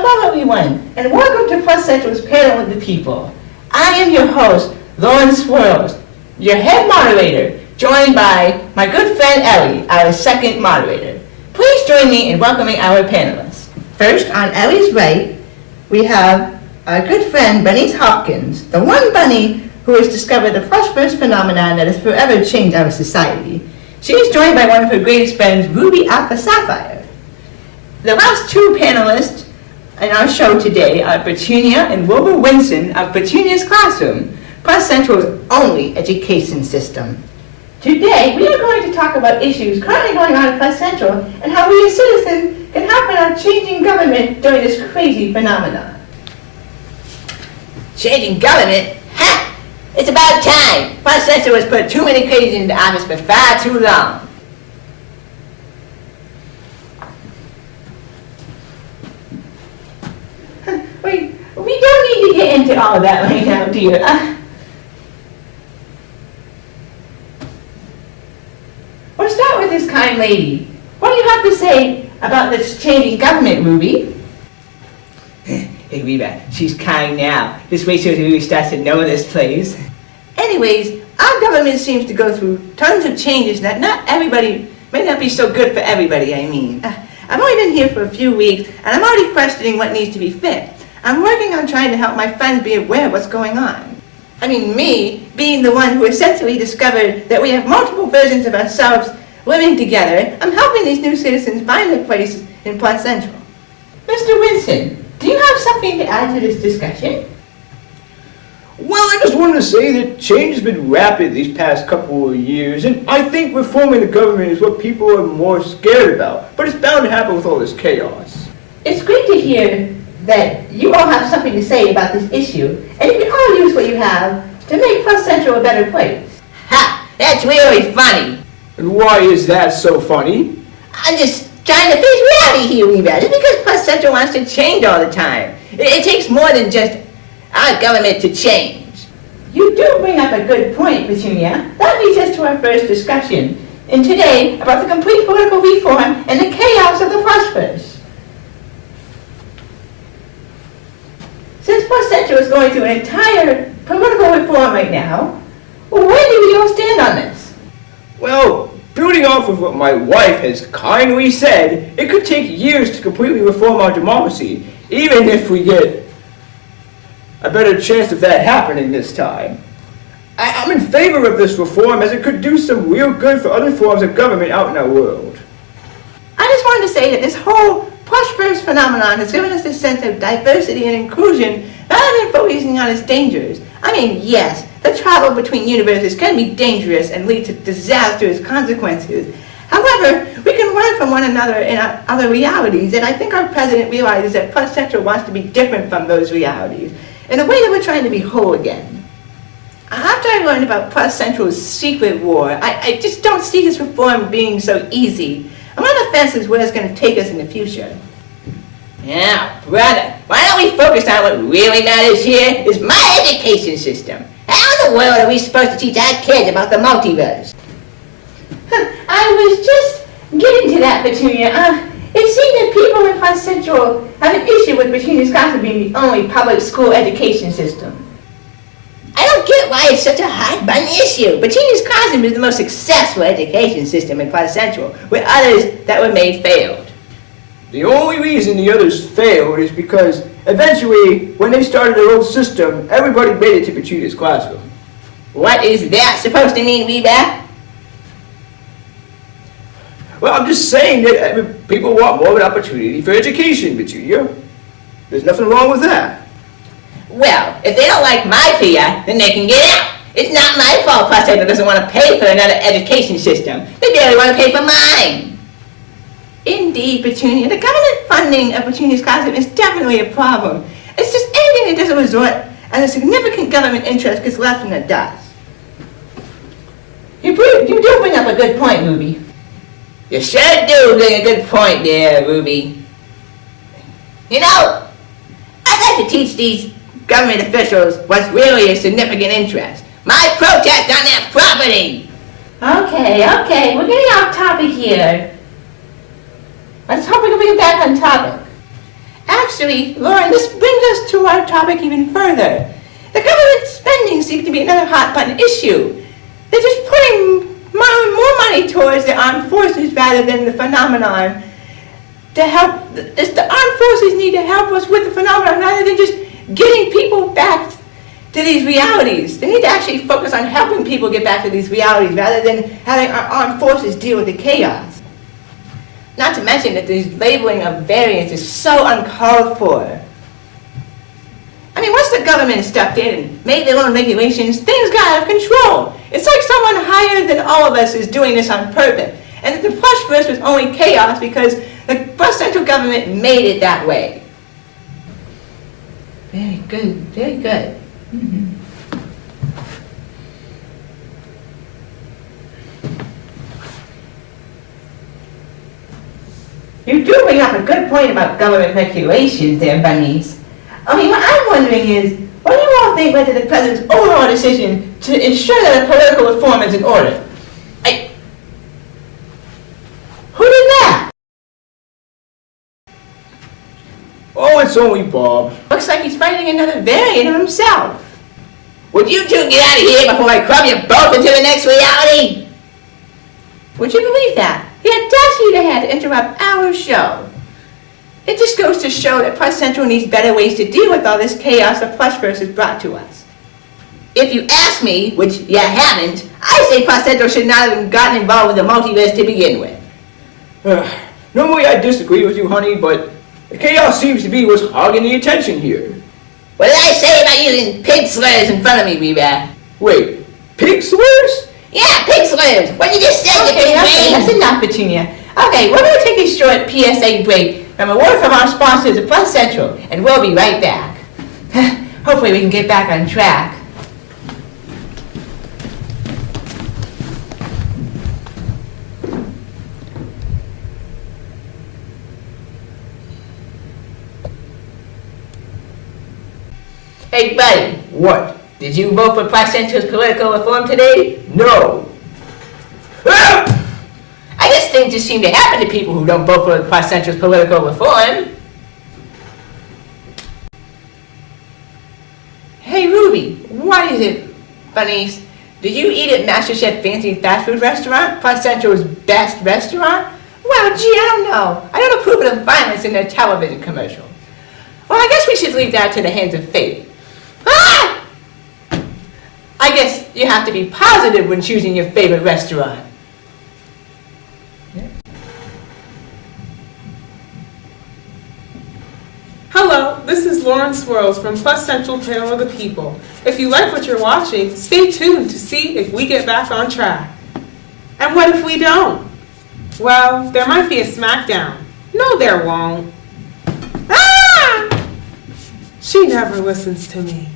Hello everyone, and welcome to Plus Central's Panel with the People. I am your host, Lauren Swirls, your head moderator, joined by my good friend Ellie, our second moderator. Please join me in welcoming our panelists. First, on Ellie's right, we have our good friend Bunny Hopkins, the one bunny who has discovered the Plush-Verse phenomenon that has forever changed our society. She is joined by one of her greatest friends, Ruby Alpha Sapphire. The last two panelists in our show today are Petunia and Wilbur Winson of Petunia's Classroom, Plus Central's only education system. Today, we are going to talk about issues currently going on at Plus Central and how we as citizens can help in our changing government during this crazy phenomenon. Changing government? Ha! It's about time! Plus Central has put too many crazies into office for far too long. Wait, we don't need to get into all of that right now, dear. We'll start with this kind lady. What do you have to say about this changing government, Ruby? Hey, Reba, she's kind now. Just wait till Ruby starts to know this place. Anyways, our government seems to go through tons of changes that may not be so good for everybody, I mean. I've only been here for a few weeks, and I'm already questioning what needs to be fixed. I'm working on trying to help my friends be aware of what's going on. I mean, me, being the one who essentially discovered that we have multiple versions of ourselves living together, I'm helping these new citizens find their place in Plus Central. Mr. Winson, do you have something to add to this discussion? Well, I just wanted to say that change has been rapid these past couple of years, and I think reforming the government is what people are more scared about. But it's bound to happen with all this chaos. It's great to hear that you all have something to say about this issue, and you can all use what you have to make Plus Central a better place. Ha! That's really funny. And why is that so funny? I'm just trying to face reality here, Reba. Just because Plus Central wants to change all the time. It takes more than just our government to change. You do bring up a good point, Petunia. That leads us to our first discussion, and today about the complete political reform and the chaos of the Plush-Verse. Since Plus Central is going through an entire political reform right now, where do we all stand on this? Well, building off of what my wife has kindly said, it could take years to completely reform our democracy, even if we get a better chance of that happening this time. I'm in favor of this reform as it could do some real good for other forms of government out in our world. I just wanted to say that this whole Plush-Verse phenomenon has given us this sense of diversity and inclusion rather than focusing on its dangers. I mean, yes, the travel between universes can be dangerous and lead to disastrous consequences. However, we can learn from one another in other realities, and I think our president realizes that Plus Central wants to be different from those realities, in a way that we're trying to be whole again. After I learned about Plus Central's secret war, I just don't see this reform being so easy. I'm on the fence as where it's going to take us in the future. Now, brother, why don't we focus on what really matters here is my education system. How in the world are we supposed to teach our kids about the multiverse? I was just getting to that, Petunia. It seems that people in Plus Central have an issue with Petunia's Classroom being the only public school education system. I don't get why it's such a hot-button issue. Petunia's Classroom is the most successful education system in Plus Central, with others that were made failed. The only reason the others failed is because eventually, when they started their own system, everybody made it to Petunia's Classroom. What is that supposed to mean, Reba? Well, I'm just saying that people want more of an opportunity for education, Petunia. There's nothing wrong with that. Well, if they don't like my PIA, then they can get out. It's not my fault Plus Central doesn't want to pay for another education system. They barely want to pay for mine. Indeed, Petunia, the government funding of Petunia's Classroom is definitely a problem. It's just anything that doesn't resort and a significant government interest gets left in the dust. You do bring up a good point, Ruby. You sure do bring a good point there, Ruby. You know, I'd like to teach these government officials what's really a significant interest. My protest on their property. Okay, we're getting off topic here. Let's hope we can bring it back on topic. Actually, Lauren, this brings us to our topic even further. The government spending seems to be another hot button issue. They're just putting more money towards the armed forces rather than the phenomenon to help. The armed forces need to help us with the phenomenon rather than just getting people back to these realities. They need to actually focus on helping people get back to these realities rather than having our armed forces deal with the chaos. Not to mention that this labeling of variants is so uncalled for. I mean, once the government stepped in and made their own regulations, things got out of control. It's like someone higher than all of us is doing this on purpose. And that the Plush-Verse was only chaos because the central government made it that way. Very good, very good. Mm-hmm. You do bring up a good point about government regulations there, Bunnies. I mean, what I'm wondering is, what do you all think led to the president's overall decision to ensure that a political reform is in order? Who did that? Oh, it's only Bob. Looks like he's fighting another variant of himself. Would you two get out of here before I crumb you both into the next reality? Would you believe that? The audacity they had to interrupt our show. It just goes to show that Plus Central needs better ways to deal with all this chaos the Plush-Verse has brought to us. If you ask me, which you haven't, I say Plus Central should not have even gotten involved with the multiverse to begin with. Normally I disagree with you, honey, but the chaos seems to be what's hogging the attention here. What did I say about using pig slurs in front of me, Reba? Wait, pig slurs? Yeah, pig slurs. What you just said, okay, that's enough, Petunia. Okay, we're going to take a short PSA break from a word from our sponsors at Plus Central, and we'll be right back. Hopefully we can get back on track. Hey, buddy. What? Did you vote for Plus Central's political reform today? No. I guess things just seem to happen to people who don't vote for Plus Central's political reform. Hey, Ruby, what is it, Bunnies? Did you eat at MasterChef Fancy Fast Food Restaurant, Plus Central's best restaurant? Well, gee, I don't know. I don't approve of the violence in their television commercial. Well, I guess we should leave that to the hands of fate. Ah! I guess you have to be positive when choosing your favorite restaurant. Hello, this is Lauren Swirls from Plus Central Panel of the People. If you like what you're watching, stay tuned to see if we get back on track. And what if we don't? Well, there might be a smackdown. No, there won't. Ah! She never listens to me.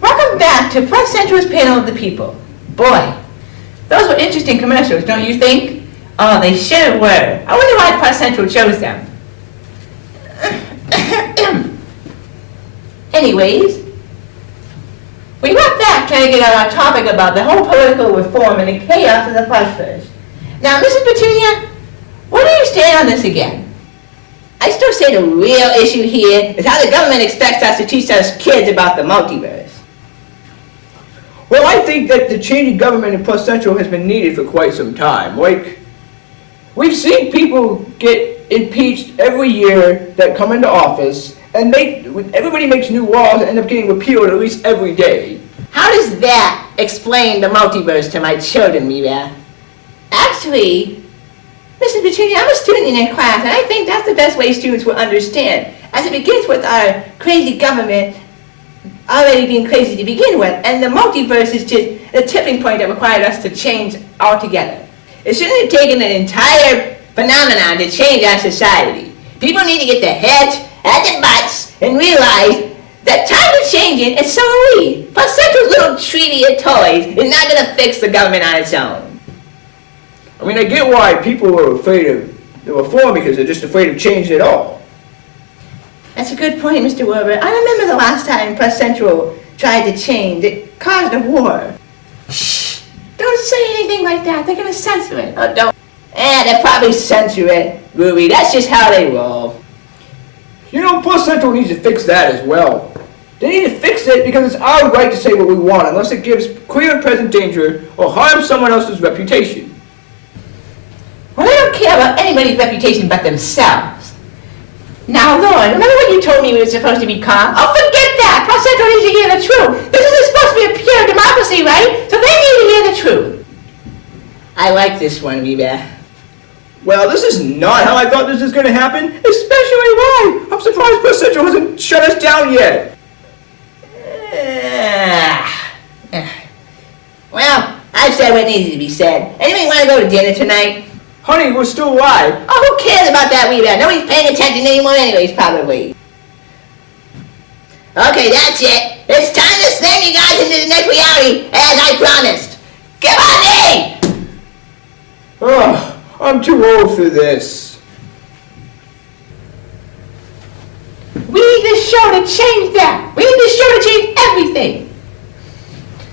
Welcome back to Plus Central's Panel of the People. Boy, those were interesting commercials, don't you think? Oh, they sure were. I wonder why Plus Central chose them. Anyways, we got back trying to get on our topic about the whole political reform and the chaos of the Plush-Verse. Now, Mrs. Petunia, where do you stand on this again? I still say the real issue here is how the government expects us to teach us kids about the multiverse. Well, I think that the change in government in Plus Central has been needed for quite some time. Like, we've seen people get impeached every year that come into office, and everybody makes new laws that end up getting repealed at least every day. How does that explain the multiverse to my children, Mira? Actually, Mrs. Petunia, I'm a student in your class, and I think that's the best way students will understand, as it begins with our crazy government already being crazy to begin with, and the multiverse is just the tipping point that required us to change altogether. It shouldn't have taken an entire phenomenon to change our society. People need to get their heads out their butts and realize that time is changing, and so are we. Plus Central's little treaty of toys is not going to fix the government on its own. I mean, I get why people are afraid of the reform because they're just afraid of change at all. That's a good point, Mr. Wilbur. I remember the last time Plus Central tried to change. It caused a war. Shh! Don't say anything like that. They're gonna censor it. Oh, don't. They'll probably censor it, Ruby. That's just how they roll. You know, Plus Central needs to fix that as well. They need to fix it because it's our right to say what we want unless it gives clear and present danger or harms someone else's reputation. Well, they don't care about anybody's reputation but themselves. Now, Lauren, remember when you told me we were supposed to be calm? Oh, forget that! Plus Central needs to hear the truth. This isn't supposed to be a pure democracy, right? So they need to hear the truth. I like this one, Reba. Well, this is not how I thought this was going to happen, especially why. I'm surprised Plus Central hasn't shut us down yet. Well, I've said what needed to be said. Anybody want to go to dinner tonight? Honey, we're still live. Oh, who cares about that Reba? Nobody's paying attention anymore anyways, probably. Okay, that's it. It's time to slam you guys into the next reality, as I promised. Come on in! Oh, I'm too old for this. We need this show to change that. We need this show to change everything.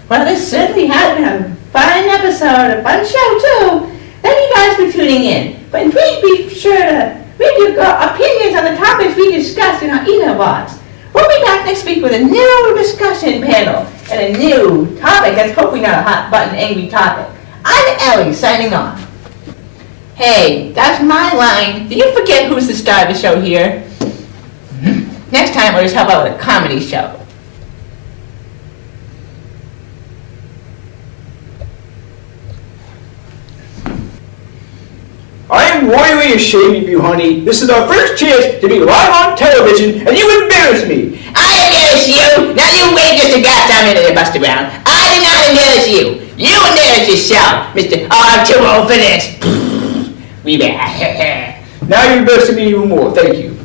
Well, this certainly has been a fine episode, a fun show too. Thank you guys for tuning in. But please be sure to leave your opinions on the topics we discussed in our email box. We'll be back next week with a new discussion panel and a new topic that's hopefully not a hot button angry topic. I'm Ellie signing off. Hey, that's my line. Did you forget who's the star of the show here? Next time we'll just help out with a comedy show. I am royally ashamed of you, honey. This is our first chance to be live on television, and you embarrass me. I embarrass you. Now you wait just a goddamn minute there, Buster Brown. I did not embarrass you. You embarrass yourself, Mr. Oh, I'm too old for this. We back. Now you're embarrassing me even more. Thank you.